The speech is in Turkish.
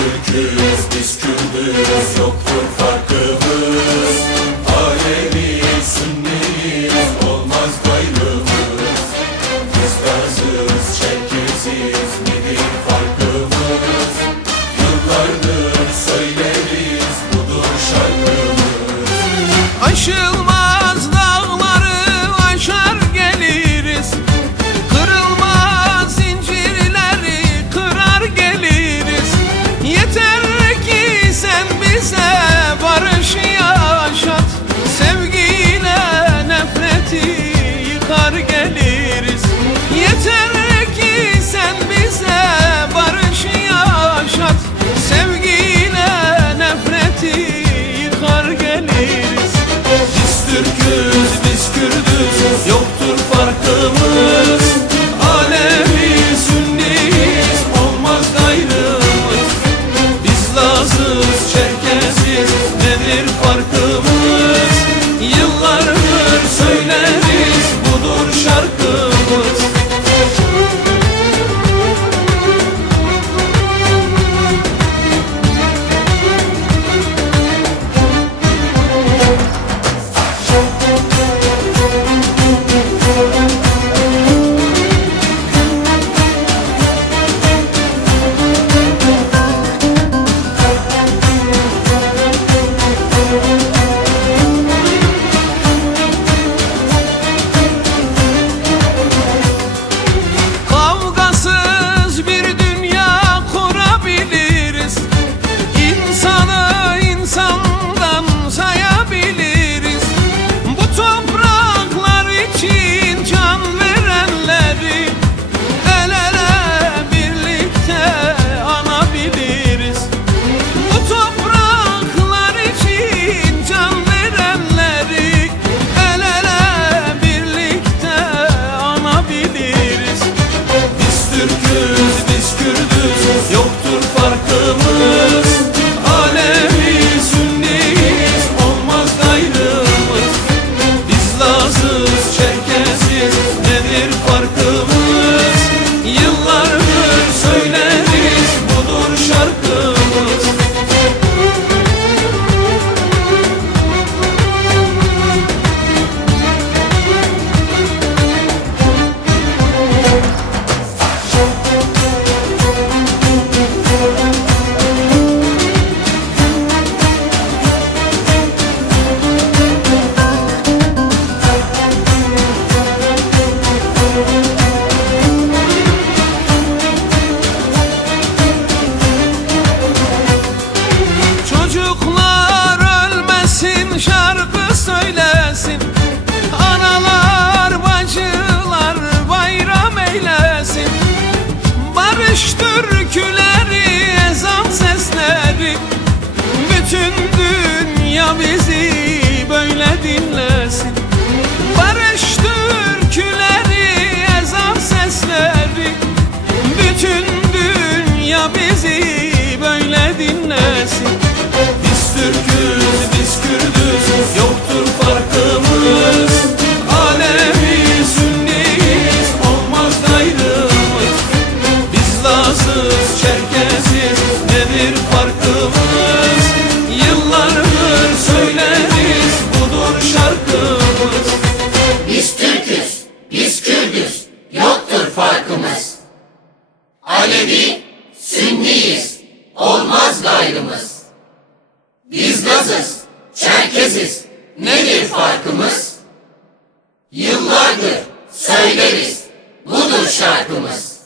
Türk'üz, biz Kürdüz, yoktur farkımız. Alevi, Sünniyiz, olmaz gayrımız. Biz Lazız, Çerkeziz, nedir farkımız? Yıllardır söyleriz, budur şarkımız. Aşılmaz dağları aşar geliriz, kırılmaz zincirleri kırar geliriz. Yeter ki sen bize barış yaşat, sevgiyle nefreti yıkar geliriz. Yeter ki sen bize barış yaşat, sevgiyle nefreti yıkar geliriz. Biz Türk'üz, biz Kürdüz, yoktur farkımız. Alevi, Sünniyiz, olmaz gayrımız. Biz Lazız, Çerkeziz, nedir farkımız? Yıllardır söyleriz, budur şarkımız. Kavgasız bir dünya kurabiliriz, İnsanı insandan sayabiliriz. Bu topraklar için can verenleri el ele birlikte anabiliriz. Bu topraklar için can verenleri el ele birlikte anabiliriz. Biz Türk'üz, biz Kürdüz, yoktur farkımız. Alevi, Sünniyiz, olmaz gayrımız. Biz Lazız, Çerkeziz, nedir farkımız? Yıllardır söyleriz, budur şarkımız. Çocuklar ölmesin, şarkı söylesin. Analar, bacılar bayram eylesin. Barış türküleri, ezan sesleri, bütün dünya bizi böyle dinlesin. Barış türküleri, ezan sesleri, bütün dünya bizi böyle dinlesin. Biz Türk'üz, biz Kürdüz, yoktur farkımız. Alevi, Sünniyiz, olmaz gayrımız. Biz Lazız, Çerkeziz, nedir farkımız? Yıllardır söyleriz, budur şarkımız. Biz Türk'üz, biz Kürdüz, yoktur farkımız. Alevi, Sünniyiz, olmaz gayrımız. Biz Lazız, Çerkeziz, nedir farkımız? Yıllardır söyleriz, budur şarkımız.